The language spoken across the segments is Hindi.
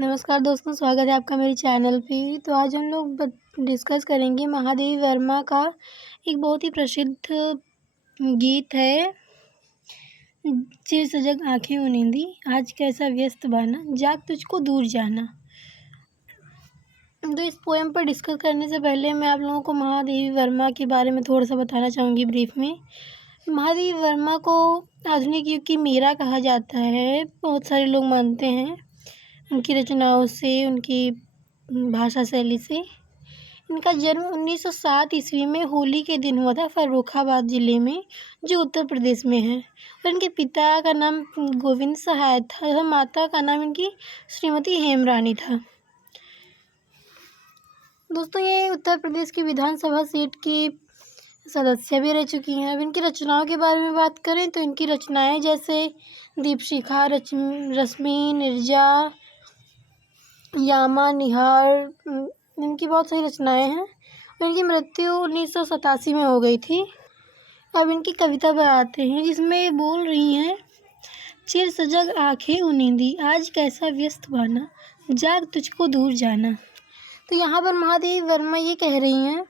नमस्कार दोस्तों, स्वागत है आपका मेरे चैनल पे। तो आज हम लोग डिस्कस करेंगे महादेवी वर्मा का एक बहुत ही प्रसिद्ध गीत है, चिर सजग आँखें उनींदी, आज कैसा व्यस्त बाना, जाग तुझको दूर जाना। तो इस पोएम पर डिस्कस करने से पहले मैं आप लोगों को महादेवी वर्मा के बारे में थोड़ा सा बताना चाहूँगी ब्रीफ में। महादेवी वर्मा को आधुनिक युग की मीरा कहा जाता है, बहुत सारे लोग मानते हैं उनकी रचनाओं से, उनकी भाषा शैली से। इनका जन्म 1907 ईस्वी में होली के दिन हुआ था फर्रुखाबाद ज़िले में, जो उत्तर प्रदेश में है। और इनके पिता का नाम गोविंद सहाय था तथा माता का नाम इनकी श्रीमती हेमरानी था। दोस्तों, ये उत्तर प्रदेश की विधानसभा सीट की सदस्य भी रह चुकी हैं। अब इनकी रचनाओं के बारे में बात करें तो इनकी रचनाएं जैसे दीपशिखा, रश्मि, निर्जा, यामा, निहार, इनकी बहुत सारी रचनाएं हैं। और इनकी मृत्यु 1987 में हो गई थी। अब इनकी कविता पर आते हैं, जिसमें बोल रही हैं, चिर सजग आँखें उनींदी, आज कैसा व्यस्त बाना, जाग तुझको दूर जाना। तो यहाँ पर महादेवी वर्मा ये कह रही हैं,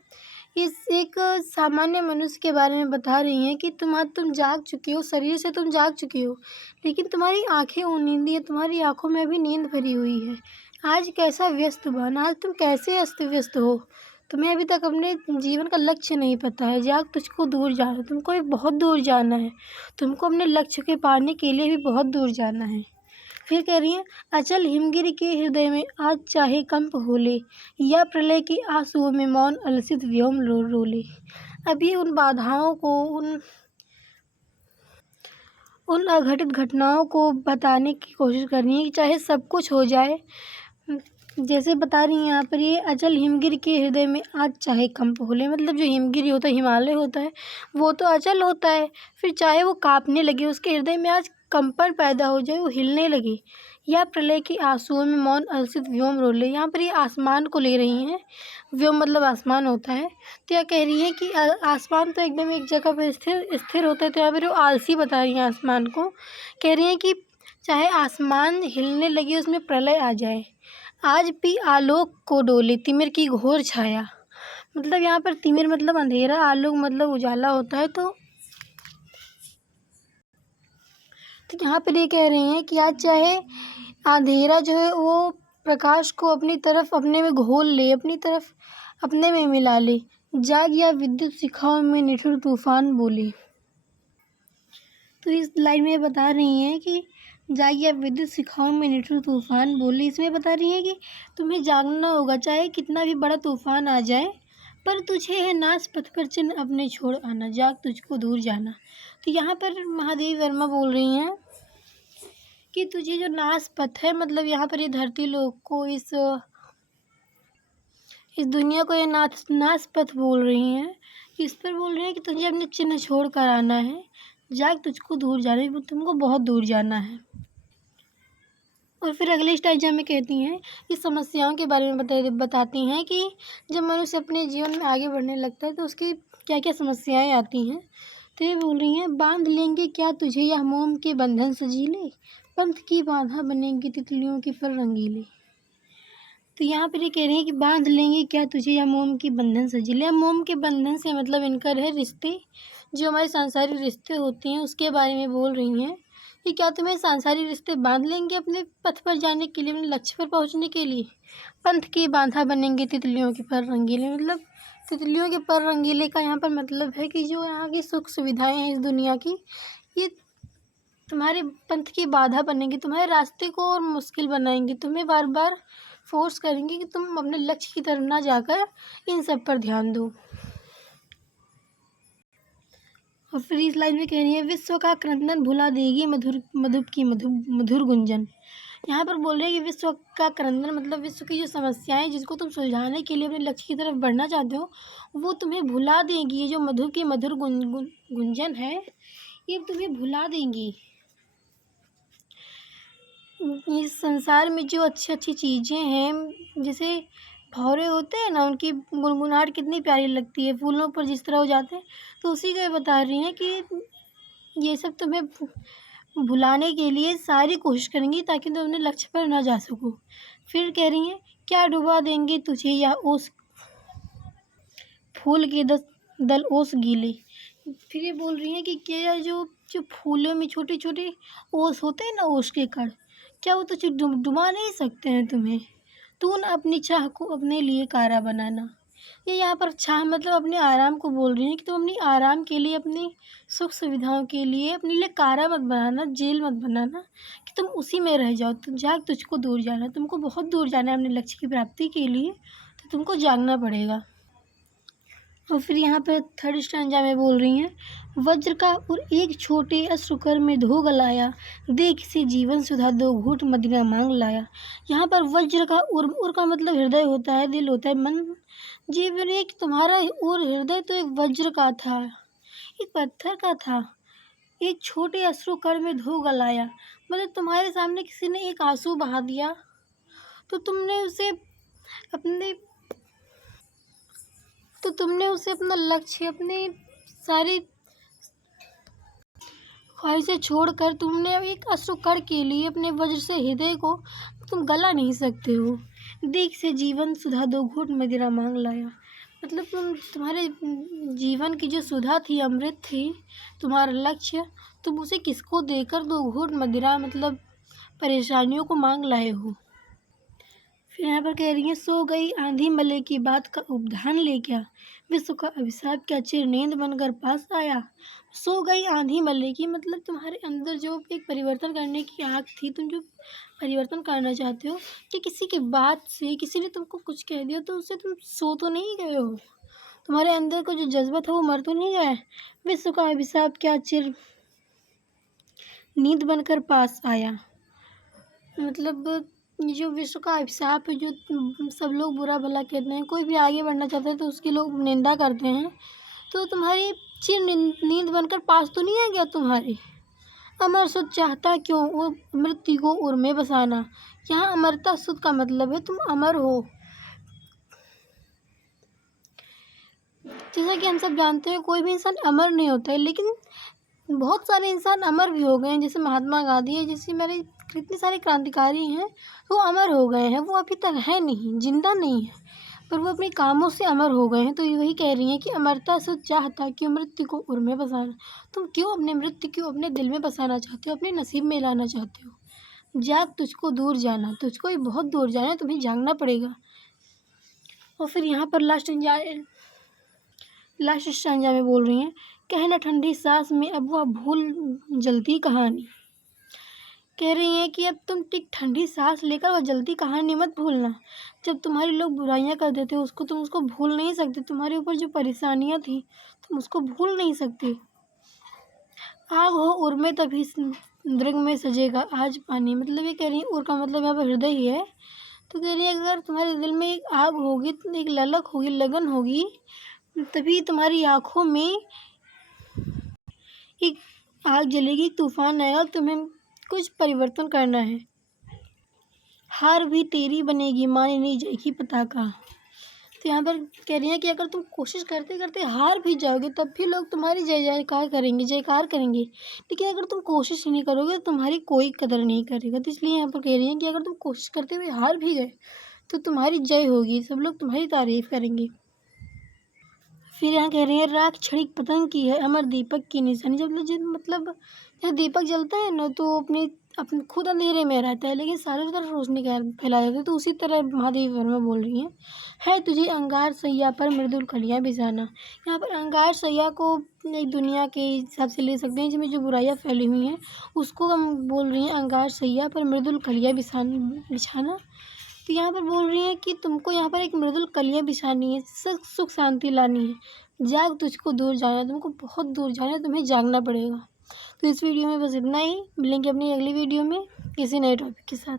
इस एक सामान्य मनुष्य के बारे में बता रही हैं कि तुम जाग चुके हो, शरीर से तुम जाग चुके हो, लेकिन तुम्हारी आँखें उनींदी है, तुम्हारी आँखों में अभी नींद भरी हुई है। आज कैसा व्यस्त बाना, आज तुम कैसे अस्त व्यस्त हो, तुम्हें अभी तक अपने जीवन का लक्ष्य नहीं पता है, जाग तुझको दूर जाना, तुमको एक बहुत दूर जाना है, तुमको अपने लक्ष्य के पाने के लिए भी बहुत दूर जाना है। फिर कह रही हैं, अचल हिमगिरी के हृदय में आज चाहे कंप होले, या प्रलय की आंसुओं में मौन अलसित व्योम रोले। अभी उन बाधाओं को, उन अघटित घटनाओं को बताने की कोशिश कर रही है कि चाहे सब कुछ हो जाए, जैसे बता रही हैं यहाँ पर, ये अचल हिमगिरी के हृदय में आज चाहे कंप होले, मतलब जो हिमगिरी होता है, हिमालय होता है, वो तो अचल होता है, फिर चाहे वो कांपने लगे, उसके हृदय में आज कंपन पैदा हो जाए, वो हिलने लगे, या प्रलय की आंसुओं में मौन अलसित व्योम रोले। यहाँ पर ये आसमान को ले रही हैं, व्योम मतलब आसमान होता है। तो यह कह रही हैं कि आसमान तो एकदम एक जगह पर स्थिर होता है, तो यहाँ पर वो आलसी बता रही हैं आसमान को। कह रही हैं कि चाहे आसमान हिलने लगे, उसमें प्रलय आ जाए, आज भी आलोक को डोले तिमिर की घोर छाया। मतलब यहाँ पर तिमिर मतलब अंधेरा, आलोक मतलब उजाला होता है। तो यहाँ पर ये कह रही हैं कि आज चाहे अंधेरा जो है वो प्रकाश को अपनी तरफ अपने में घोल ले, अपनी तरफ अपने में मिला ले, जाग या विद्युत शिखाओं में निठुर तूफान बोले। तो इस लाइन में बता रही हैं कि जाग या विद्युत शिखाओं में निठुर तूफान बोले। इसमें बता रही हैं कि तुम्हें जागना होगा, चाहे कितना भी बड़ा तूफान आ जाए, पर तुझे है नाश पथ पर चिन्ह अपने छोड़ आना, जाग तुझको दूर जाना। तो यहाँ पर महादेवी वर्मा बोल रही हैं कि तुझे जो नाश पथ है, मतलब यहाँ पर ये धरती लोक को, इस दुनिया को ये नाश पथ बोल रही हैं। इस पर बोल रही हैं कि तुझे अपने चिन्ह छोड़ कर आना है, जाग तुझको दूर जाना है, तुमको बहुत दूर जाना है। और फिर अगले स्टाइजा में कहती हैं, इस समस्याओं के बारे में बताती हैं कि जब मनुष्य अपने जीवन में आगे बढ़ने लगता है तो उसकी क्या क्या समस्याएं आती हैं। तो ये बोल रही हैं, बांध लेंगे क्या तुझे या मोम के बंधन सजीले, पंथ की बाधा बनेंगी तितलियों की पर रंगीले। तो यहाँ पर ये कह रही हैं कि बांध लेंगे क्या तुझे या मोम के बंधन सजीले। या मोम के बंधन से मतलब इनका है रिश्ते, जो हमारे सांसारिक रिश्ते होते हैं, उसके बारे में बोल रही हैं कि क्या तुम्हें सांसारिक रिश्ते बांध लेंगे अपने पथ पर जाने के लिए, अपने लक्ष्य पर पहुँचने के लिए। पंथ की बाधा बनेंगे तितलियों के पर रंगीले, मतलब तितलियों के पर रंगीले का यहाँ पर मतलब है कि जो यहाँ की सुख सुविधाएँ हैं इस दुनिया की, ये तुम्हारे पंथ की बाधा बनेंगी, तुम्हारे रास्ते को और मुश्किल बनाएंगी, तुम्हें बार बार फोर्स करेंगे कि तुम अपने लक्ष्य की तरफ ना जाकर इन सब पर ध्यान दो। और फिर इस लाइन में कह रही है, विश्व का क्रंदन भुला देगी मधुर गुंजन। यहाँ पर बोल रहे हैं कि विश्व का क्रंदन मतलब विश्व की जो समस्याएं जिसको तुम सुलझाने के लिए अपने लक्ष्य की तरफ बढ़ना चाहते हो, वो तुम्हें भुला देंगी। ये जो मधुर गुंजन है, ये तुम्हें भुला देंगी। इस संसार में जो अच्छी अच्छी चीज़ें हैं, जैसे भौरे होते हैं ना, उनकी गुनगुनाहट कितनी प्यारी लगती है, फूलों पर जिस तरह हो जाते हैं, तो उसी को बता रही हैं कि ये सब तुम्हें भुलाने के लिए सारी कोशिश करेंगी ताकि तुम अपने लक्ष्य पर ना जा सको। फिर कह रही हैं, क्या डुबा देंगे तुझे या ओस फूल के दल ओस गीले। फिर ये बोल रही हैं कि क्या जो जो फूलों में छोटे छोटे ओस होते हैं ना, ओस के कण, क्या वो तुझे डुबा नहीं सकते हैं तुम्हें। तू न अपनी चाह को अपने लिए कारा बनाना। ये यहाँ पर चाह मतलब अपने आराम को बोल रही है कि तुम अपनी आराम के लिए, अपनी सुख सुविधाओं के लिए अपने लिए कारा मत बनाना, जेल मत बनाना कि तुम उसी में रह जाओ। तुम जाग, तुझको दूर जाना है, तुमको बहुत दूर जाना है अपने लक्ष्य की प्राप्ति के लिए, तो तुमको जागना पड़ेगा। और फिर यहाँ पर थर्ड स्टैंजा में बोल रही हैं, वज्र का और एक छोटे अश्रुकर में धो गलाया, देख से जीवन सुधा दो घूंट मदिरा मांग लाया। यहाँ पर वज्र का उर का मतलब हृदय होता है, दिल होता है, मन। जीवन एक तुम्हारा और हृदय तो एक वज्र का था, एक पत्थर का था। एक छोटे अश्रुकण में धो गलाया मतलब तुम्हारे सामने किसी ने एक आंसू बहा दिया तो तुमने उसे अपना लक्ष्य, अपनी सारी ख्वाहिशें छोड़कर तुमने एक अश्रुकण के लिए अपने वज्र से हृदय को तुम गला नहीं सकते हो। देख से जीवन सुधा दो घूंट मदिरा मांग लाया मतलब तुम्हारे जीवन की जो सुधा थी, अमृत थी, तुम्हारा लक्ष्य, तुम उसे किसको देकर दो घूंट मदिरा मतलब परेशानियों को मांग लाए हो। फिर यहाँ पर कह रही है, सो गई आंधी मले की बात का उपधान ले क्या, विश्व का अभिशाप क्या चिर नींद बनकर पास आया। सो गई आंधी मले की मतलब तुम्हारे अंदर जो एक परिवर्तन करने की आग थी, तुम जो परिवर्तन करना चाहते हो, कि किसी की बात से किसी ने तुमको कुछ कह दिया तो उससे तुम सो तो नहीं गए हो, तुम्हारे अंदर का जो जज्बा था वो मर तो नहीं गया। विश्व का अभिशाप क्या चिर नींद बनकर पास आया मतलब जो विश्व का अभिशाप है, जो सब लोग बुरा भला कहते हैं, कोई भी आगे बढ़ना चाहता है तो उसकी लोग निंदा करते हैं, तो तुम्हारी चिर नींद बनकर पास तो नहीं आ गया तुम्हारे। अमर सुध चाहता क्यों वो मृत्यु को उर में बसाना। यहाँ अमरता सुध का मतलब है तुम अमर हो। जैसा कि हम सब जानते हैं, कोई भी इंसान अमर नहीं होता है, लेकिन बहुत सारे इंसान अमर भी हो गए हैं। जैसे महात्मा गांधी है, जैसे मेरे कितने सारे क्रांतिकारी हैं, वो अमर हो गए हैं। वो अभी तक है नहीं, जिंदा नहीं है, पर वो अपने कामों से अमर हो गए हैं। तो ये वही कह रही हैं कि अमरता से चाहता क्यों मृत्यु को उर में बसाना। तुम क्यों अपने मृत्यु क्यों अपने दिल में बसाना चाहते हो, अपने नसीब में लाना चाहते हो। जाग, तुझको दूर जाना, तुझको ही बहुत दूर जाना है, तुम्हें जागना पड़ेगा। और फिर यहाँ पर लास्ट स्टैंजा में बोल रही हैं, कहना ठंडी सांस में अब वह भूल जलती कहानी। कह रही हैं कि अब तुम एक ठंडी सांस लेकर वह जलती कहानी मत भूलना। जब तुम्हारे लोग बुराइयां कर देते हो तुम उसको भूल नहीं सकते। तुम्हारे ऊपर जो परेशानियां थी तुम उसको भूल नहीं सकते। आग हो उर में तभी दृग में सजेगा आज पानी। मतलब ये कह रही है, उर का मतलब यहाँ पर हृदय ही है। तो कह रही है अगर तुम्हारे दिल में एक आग होगी, एक ललक होगी, लगन होगी, तभी तुम्हारी आँखों में एक आग जलेगी, तूफान आएगा, तुम्हें कुछ परिवर्तन करना है। हार भी तेरी बनेगी, माने नहीं जाएगी पताका। तो यहाँ पर कह रही है कि अगर तुम कोशिश करते करते हार भी जाओगे तब भी लोग तुम्हारी जयकार करेंगे, लेकिन अगर तुम कोशिश ही नहीं करोगे तो तुम्हारी कोई कदर नहीं करेगा। तो इसलिए यहाँ पर कह रही है कि अगर तुम कोशिश करते हुए हार भी गए तो तुम्हारी जय होगी, सब लोग तुम्हारी तारीफ करेंगे। फिर यहाँ कह रही है, राख क्षणिक पतंग की है, अमर दीपक की निशानी। मतलब जब दीपक जलता है ना तो अपने खुद अंधेरे में रहता है, लेकिन चारों तरफ रोशनी फैला जाता है। तो उसी तरह महादेवी वर्मा बोल रही है तुझे अंगार सैया पर मृदुल कलियाँ बिछाना। यहाँ पर अंगार सैया को एक दुनिया के हिसाब से ले सकते हैं, जिसमें जो बुराइयाँ फैली हुई हैं उसको हम बोल रही हैं अंगार सैया पर मृदुल कलियाँ बिछाना। तो यहाँ पर बोल रही हैं कि तुमको यहाँ पर एक मृदुल कलियाँ बिछानी है, सुख शांति लानी है। जाग, तुझको दूर जाना है, तुमको बहुत दूर जाना है, तुम्हें जागना पड़ेगा। तो इस वीडियो में बस इतना ही। मिलेंगे अपनी अगली वीडियो में किसी नए टॉपिक के साथ।